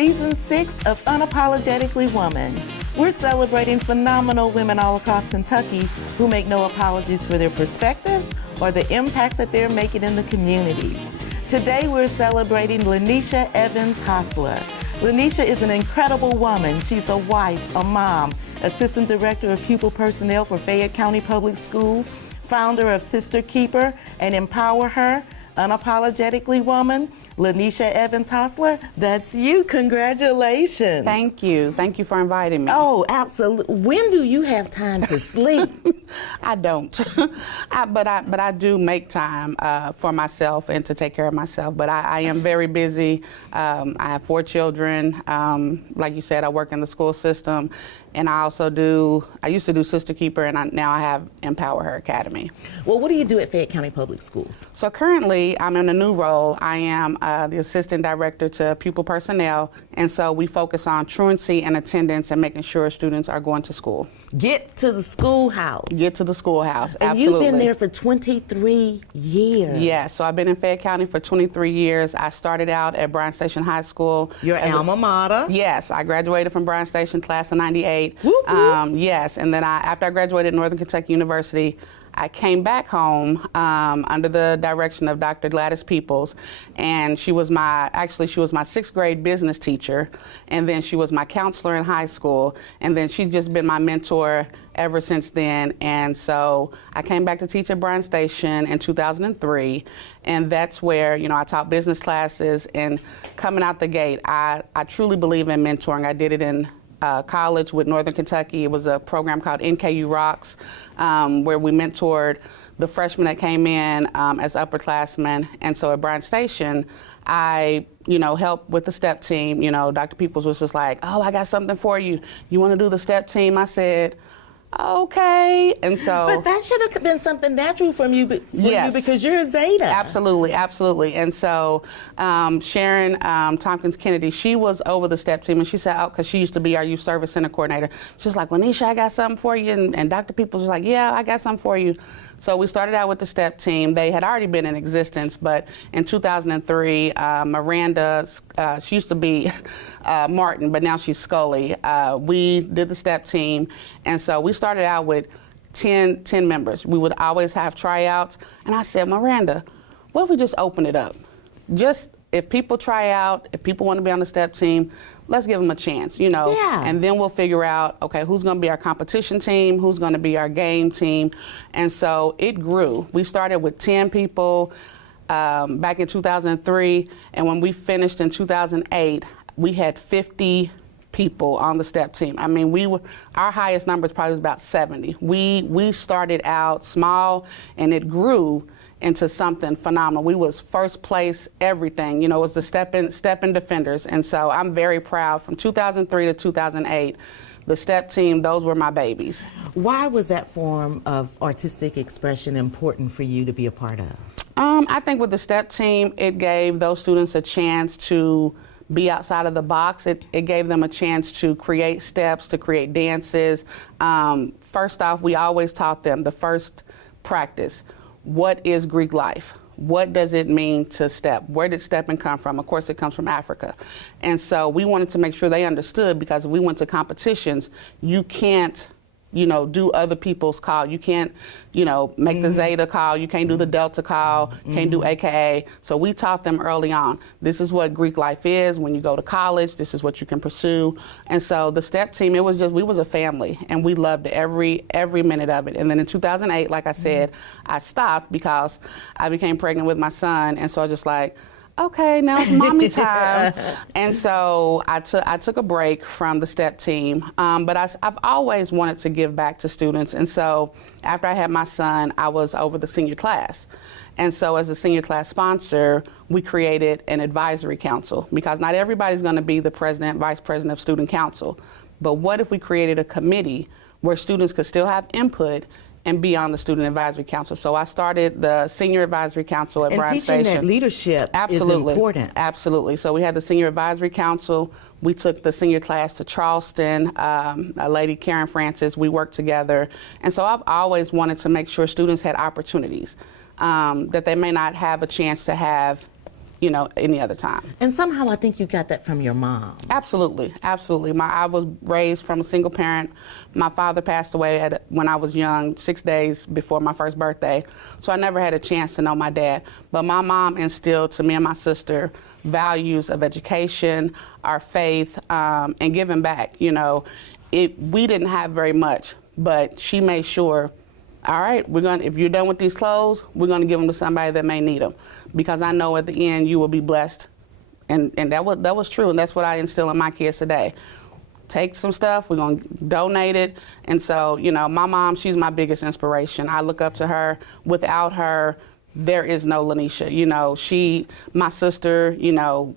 Season 6 of Unapologetically Woman. We're celebrating phenomenal women all across Kentucky who make no apologies for their perspectives or the impacts that they're making in the community. Today we're celebrating Lanisha Hostler. Lanisha is an incredible woman. She's a wife, a mom, Assistant Director of Pupil Personnel for Fayette County Public Schools, founder of Sister Keeper and Empower Her, Unapologetically Woman. Lanisha Hostler, that's you. Congratulations. Thank you. Thank you for inviting me. Oh, absolutely. When do you have time to sleep? I don't. But I do make time for myself and to take care of myself. But I am very busy. I have 4 children. Like you said, I work in the school system. And I used to do Sister Keeper, and now I have Empower Her Academy. Well, what do you do at Fayette County Public Schools? So currently, I'm in a new role. I am the Assistant Director to Pupil Personnel, and so we focus on truancy and attendance and making sure students are going to school. Get to the schoolhouse. Get to the schoolhouse, and absolutely. You've been there for 23 years. Yes, so I've been in Fayette County for 23 years. I started out at Bryan Station High School. Your alma mater? Yes, I graduated from Bryan Station, class of '98. Whoop, whoop. Yes, and then after I graduated at Northern Kentucky University, I came back home under the direction of Dr. Gladys Peoples, and she was my 6th grade business teacher, and then she was my counselor in high school, and then she's just been my mentor ever since then. And so I came back to teach at Bryan Station in 2003, and that's where, I taught business classes. And coming out the gate, I truly believe in mentoring. I did it in college with Northern Kentucky. It was a program called NKU Rocks, where we mentored the freshmen that came in as upperclassmen. And so at Bryan Station, I, helped with the STEP team. Dr. Peoples was just like, "Oh, I got something for you. You want to do the STEP team?" I said, "Okay." And so, but that should have been something natural from you, yes, because you're a Zeta. Absolutely, absolutely. And so Sharon Tompkins Kennedy, she was over the STEP team, and she said, because she used to be our youth service center coordinator, she was like, "Lanisha, I got something for you." And Dr. Peoples was like, "Yeah, I got something for you." So we started out with the STEP team. They had already been in existence, but in 2003, Miranda, she used to be Martin, but now she's Scully. We did the STEP team, and so we started out with 10 members. We would always have tryouts, and I said, "Miranda, what if we just open it up? Just if people try out, if people want to be on the STEP team, let's give them a chance, Yeah. And then we'll figure out, okay, who's going to be our competition team, who's going to be our game team." And so it grew. We started with 10 people back in 2003, and when we finished in 2008, we had 50 people on the STEP team. I mean, our highest number is probably about 70. We started out small, and it grew into something phenomenal. We was first place everything, it was the step in defenders. And so I'm very proud. From 2003 to 2008, the STEP team, those were my babies. Why was that form of artistic expression important for you to be a part of? I think with the STEP team, it gave those students a chance to be outside of the box. It gave them a chance to create steps, to create dances. First off, we always taught them the first practice. What is Greek life? What does it mean to step? Where did stepping come from? Of course, it comes from Africa. And so we wanted to make sure they understood, because if we went to competitions, you can't, do other people's call. You can't, make the Zeta call. You can't do the Delta call. You can't do AKA. So we taught them early on, this is what Greek life is. When you go to college, this is what you can pursue. And so the STEP team, we was a family, and we loved every minute of it. And then in 2008, like I said, I stopped because I became pregnant with my son. And so I was just like, okay, now it's mommy time. And so I took a break from the STEP team, but I've always wanted to give back to students. And so after I had my son, I was over the senior class. And so as a senior class sponsor, we created an advisory council, because not everybody's going to be the president, vice president of student council. But what if we created a committee where students could still have input and be on the Student Advisory Council? So I started the Senior Advisory Council at Bryan Station. And teaching that leadership is important. Absolutely. So we had the Senior Advisory Council. We took the senior class to Charleston. A lady, Karen Francis, we worked together. And so I've always wanted to make sure students had opportunities that they may not have a chance to have any other time. And somehow I think you got that from your mom. Absolutely, absolutely. I was raised from a single parent. My father passed away when I was young, 6 days before my first birthday. So I never had a chance to know my dad. But my mom instilled to me and my sister values of education, our faith, and giving back. We didn't have very much, but she made sure, all right, if you're done with these clothes, we're gonna give them to somebody that may need them, because I know at the end you will be blessed. And that was true, and that's what I instill in my kids today. Take some stuff, we're gonna donate it. And so, my mom, she's my biggest inspiration. I look up to her. Without her, there is no Lanisha. My sister,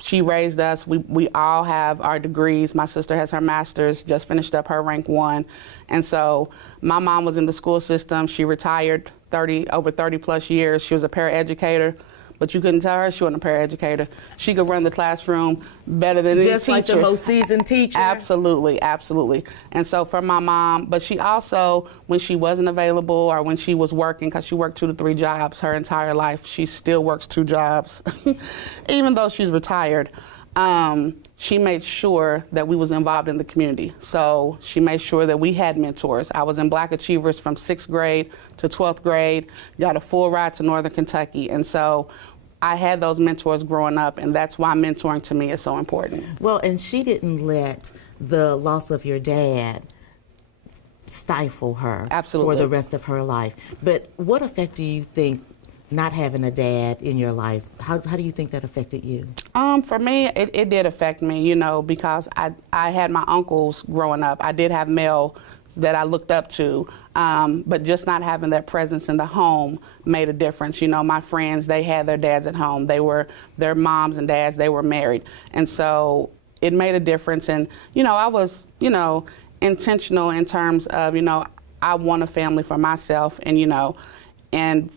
she raised us. We all have our degrees. My sister has her master's, just finished up her rank 1. And so my mom was in the school system. She retired over 30 plus years. She was a paraeducator. But you couldn't tell her she wasn't a paraeducator. She could run the classroom better than any teacher. Just like the most seasoned teacher. Absolutely, absolutely. And so for my mom, but she also, when she wasn't available or when she was working, because she worked 2 to 3 jobs her entire life, she still works 2 jobs, even though she's retired. She made sure that we was involved in the community. So she made sure that we had mentors. I was in Black Achievers from 6th grade to 12th grade, got a full ride to Northern Kentucky. And so I had those mentors growing up, and that's why mentoring to me is so important. Well, and she didn't let the loss of your dad stifle her. Absolutely. For the rest of her life. But what effect do you think not having a dad in your life, how do you think that affected you? For me, it did affect me, because I had my uncles growing up. I did have male that I looked up to, but just not having that presence in the home made a difference. My friends, they had their dads at home. Their moms and dads, they were married. And so it made a difference. And, I was, intentional in terms of, I want a family for myself, and, and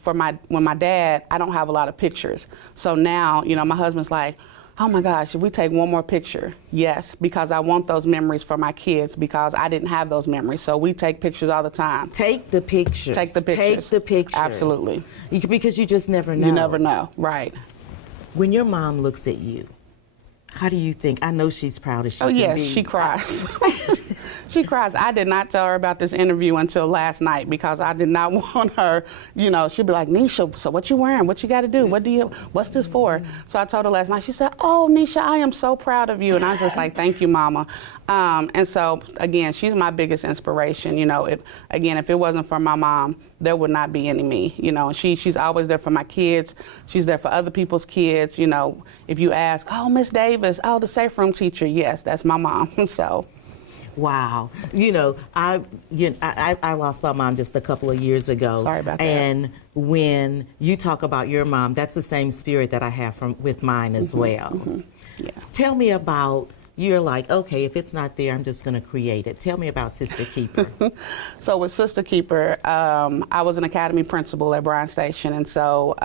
when my dad, I don't have a lot of pictures. So now, my husband's like, oh my gosh, if we take one more picture, yes, because I want those memories for my kids, because I didn't have those memories. So we take pictures all the time. Take the pictures. Take the pictures. Take the pictures. Absolutely. Because you just never know. You never know, right. When your mom looks at you, how do you think? I know she's proud as she can be. Oh yes, she cries. She cries. I did not tell her about this interview until last night, because I did not want her, she'd be like, Nisha, so what you wearing? What you got to do? What's this for? So I told her last night. She said, oh, Nisha, I am so proud of you. And I was just like, thank you, Mama. And so, again, she's my biggest inspiration. If it wasn't for my mom, there would not be any me. And she's always there for my kids. She's there for other people's kids. If you ask, oh, Miss Davis, oh, the safe room teacher, yes, that's my mom. So. Wow. I lost my mom just a couple of years ago. Sorry about that. And when you talk about your mom, that's the same spirit that I have with mine as well. Mm-hmm. Yeah. Tell me about, you're like, okay, if it's not there, I'm just going to create it. Tell me about Sister Keeper. So with Sister Keeper, I was an academy principal at Bryan Station, and so,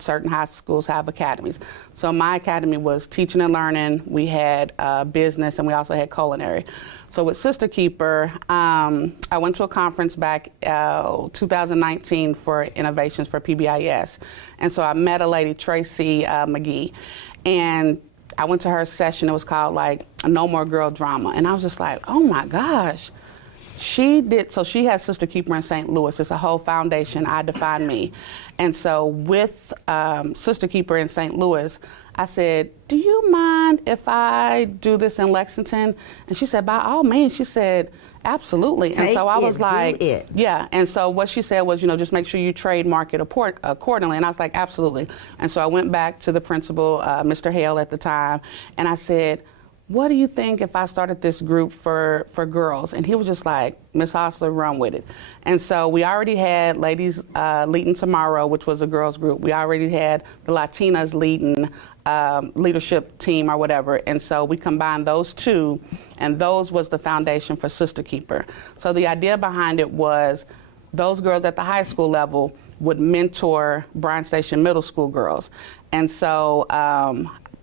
certain high schools have academies. So my academy was teaching and learning. We had business, and we also had culinary. So with Sister Keeper, I went to a conference back 2019 for innovations for PBIS. And so I met a lady, Tracy McGee, and I went to her session. It was called No More Girl Drama. And I was just like, oh my gosh. She has Sister Keeper in St. Louis. It's a whole foundation, I Define Me. And so with Sister Keeper in St. Louis, I said, do you mind if I do this in Lexington? And she said, by all means. She said, absolutely. And so I was like, yeah. And so what she said was, just make sure you trademark it accordingly. And I was like, absolutely. And so I went back to the principal, Mr. Hale at the time, and I said, what do you think if I started this group for girls? And he was just like, Miss Hostler, run with it. And so we already had Ladies Leading Tomorrow, which was a girls group. We already had the Latinas Leading leadership team or whatever. And so we combined those two, and those was the foundation for Sister Keeper. So the idea behind it was those girls at the high school level would mentor Bryan Station Middle School girls. And so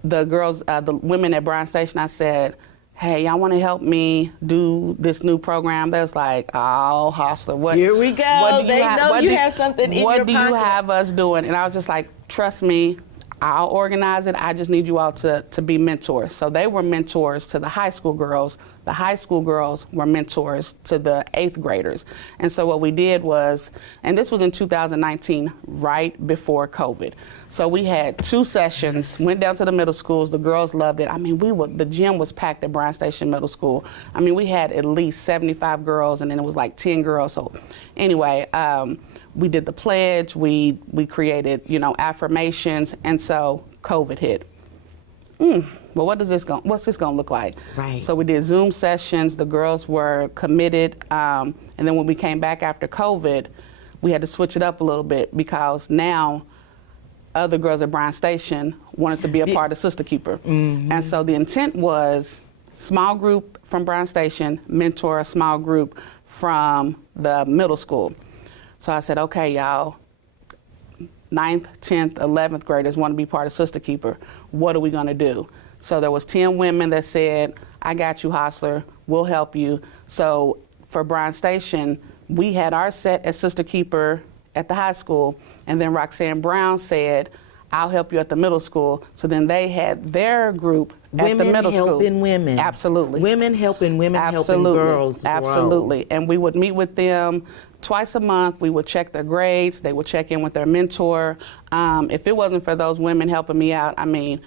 the girls, the women at Bryan Station, I said, hey, y'all want to help me do this new program? They was like, oh, Hostler, what? Here we go. They know you have something in your pocket. What do you have us doing? And I was just like, trust me, I'll organize it. I just need you all to be mentors. So they were mentors to the high school girls. The high school girls were mentors to the 8th graders. And so what we did was, and this was in 2019, right before COVID. So we had 2 sessions, went down to the middle schools. The girls loved it. I mean, the gym was packed at Bryan Station Middle School. I mean, we had at least 75 girls, and then it was like 10 girls. So anyway, we did the pledge, we created, affirmations, and so COVID hit. Well, what's this gonna look like? Right. So we did Zoom sessions, the girls were committed, and then when we came back after COVID, we had to switch it up a little bit because now other girls at Bryan Station wanted to be a part of Sister Keeper. Mm-hmm. And so the intent was small group from Bryan Station, mentor a small group from the middle school. So I said, okay, y'all, 9th, 10th, 11th graders want to be part of Sister Keeper. What are we going to do? So there was 10 women that said, I got you, Hostler. We'll help you. So for Bryan Station, we had our set as Sister Keeper at the high school, and then Roxanne Brown said, I'll help you at the middle school. So then they had their group at the middle school. Women helping women. Absolutely. Women helping women, Absolutely. helping girls grow. Absolutely. And we would meet with them twice a month. We would check their grades. They would check in with their mentor. If it wasn't for those women helping me out, I mean,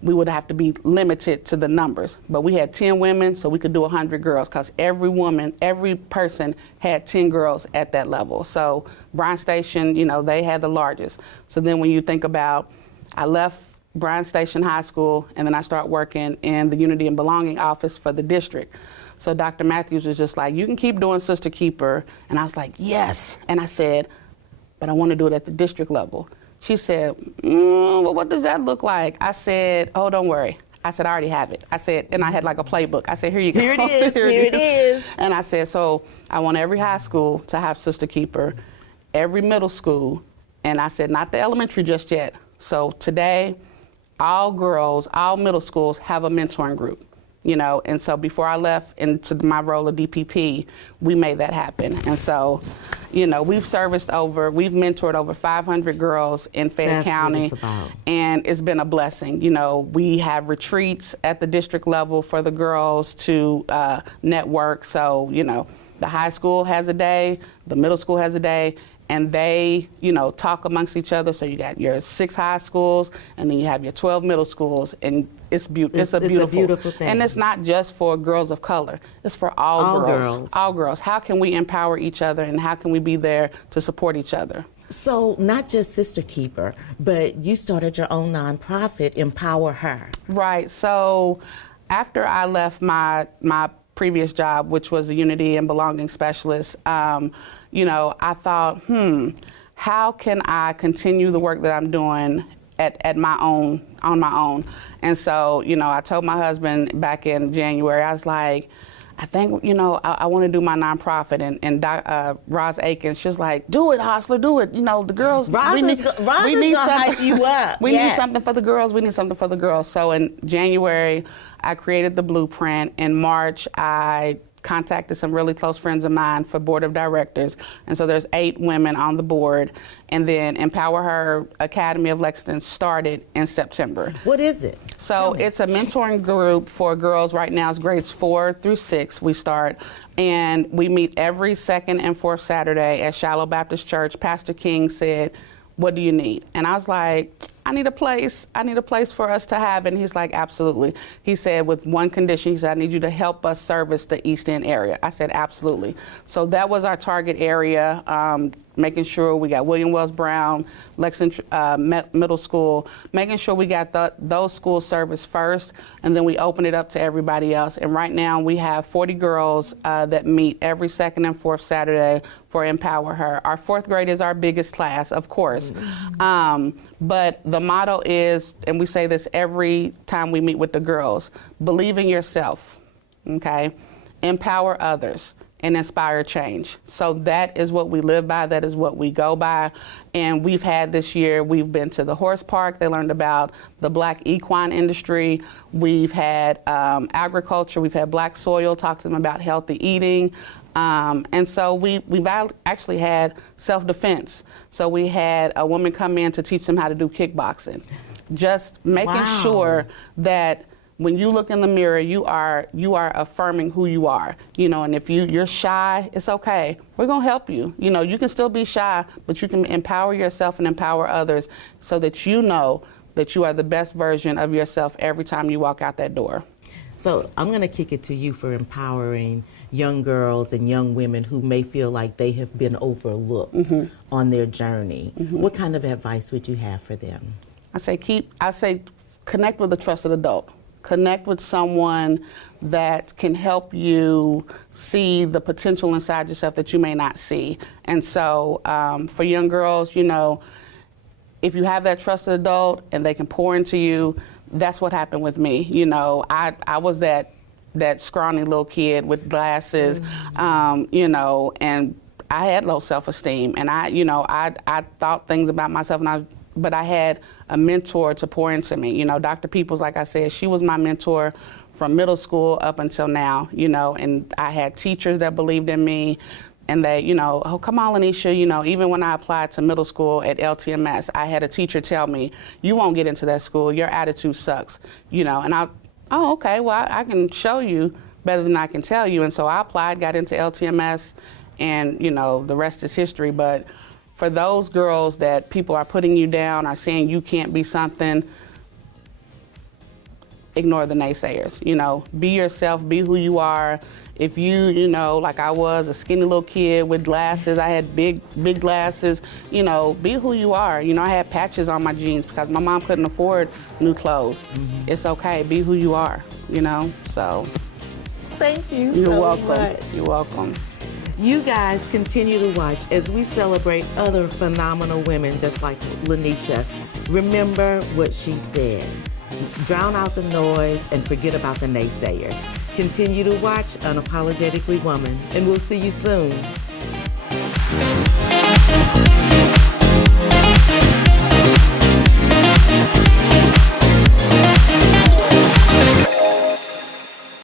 we would have to be limited to the numbers. But we had 10 women, so we could do 100 girls, because every person had 10 girls at that level. So Bryan Station, they had the largest. So then when you think about, I left Bryan Station High School, and then I started working in the Unity and Belonging office for the district. So Dr. Matthews was just like, you can keep doing Sister Keeper. And I was like, yes. And I said, but I want to do it at the district level. She said, well, what does that look like? I said, oh, don't worry. I said, I already have it. I said, and I had like a playbook. I said, here you go. Here it is, here it is. And I said, so I want every high school to have Sister Keeper, every middle school. And I said, not the elementary just yet. So today, all girls, all middle schools have a mentoring group. And so before I left into my role of DPP, we made that happen. And so, we've mentored over 500 girls in Fayette County. And it's been a blessing. We have retreats at the district level for the girls to network. So, the high school has a day, the middle school has a day, and they, talk amongst each other. So you got your 6 high schools, and then you have your 12 middle schools, and it's a beautiful thing. And it's not just for girls of color. It's for all girls. All girls. How can we empower each other, and how can we be there to support each other? So not just Sister Keeper, but you started your own nonprofit, Empower Her. Right. So after I left my previous job, which was the Unity and Belonging Specialist, I thought, how can I continue the work that I'm doing on my own? And so, I told my husband back in January, I was like, I think, I want to do my nonprofit. And Roz Akins, she's like, do it, Hostler, do it. The girls, we need something. Hype you up. We need something for the girls. We need something for the girls. So in January, I created the blueprint. In March, I contacted some really close friends of mine for board of directors. And so there's 8 women on the board. And then Empower Her Academy of Lexington started in September. What is it? So it's a mentoring group for girls. Right now it's grades 4 through 6 we start. And we meet every 2nd and 4th Saturday at Shiloh Baptist Church. Pastor King said, what do you need? And I was like, I need a place for us to have. And he's like, absolutely. He said, with one condition, he said, I need you to help us service the East End area. I said, absolutely. So that was our target area, making sure we got William Wells Brown, Lexington Middle School, making sure we got those schools serviced first, and then we open it up to everybody else. And right now we have 40 girls that meet every 2nd and 4th Saturday for Empower Her. Our 4th grade is our biggest class, of course. But the motto is, and we say this every time we meet with the girls, believe in yourself, okay? Empower others and inspire change. So that is what we live by, that is what we go by. And we've had this year, we've been to the horse park, they learned about the black equine industry. We've had agriculture, we've had black soil, talked to them about healthy eating. And so we've actually had self-defense. So we had a woman come in to teach them how to do kickboxing. Just making sure that when you look in the mirror, you are affirming who you are. You know, and if you're shy, it's okay. We're gonna help you. You know, you can still be shy, but you can empower yourself and empower others so that you know that you are the best version of yourself every time you walk out that door. So I'm gonna kick it to you for empowering young girls and young women who may feel like they have been overlooked on their journey. What kind of advice would you have for them? I say connect with a trusted adult. Connect with someone that can help you see the potential inside yourself that you may not see. And so for young girls, you know, if you have that trusted adult and they can pour into you, that's what happened with me. You know, I was that scrawny little kid with glasses, you know, and I had low self-esteem, and I thought things about myself, but I had a mentor to pour into me. You know, Dr. Peoples, like I said, she was my mentor from middle school up until now, you know, and I had teachers that believed in me, and they, you know, oh, come on, Lanisha, you know, even when I applied to middle school at LTMS, I had a teacher tell me, you won't get into that school, your attitude sucks, you know, and oh, okay, well, I can show you better than I can tell you. And so I applied, got into LTMS, and, you know, the rest is history. But for those girls that people are putting you down, are saying you can't be something, ignore the naysayers. You know, be yourself, be who you are. If you know, like I was, a skinny little kid with glasses, I had big glasses, you know, be who you are. You know, I had patches on my jeans because my mom couldn't afford new clothes. It's okay, be who you are, you know, so. Thank you You're so welcome. much. You're welcome. You guys continue to watch as we celebrate other phenomenal women just like Lanisha. Remember what she said. Drown out the noise and forget about the naysayers. Continue to watch Unapologetically Woman, and we'll see you soon.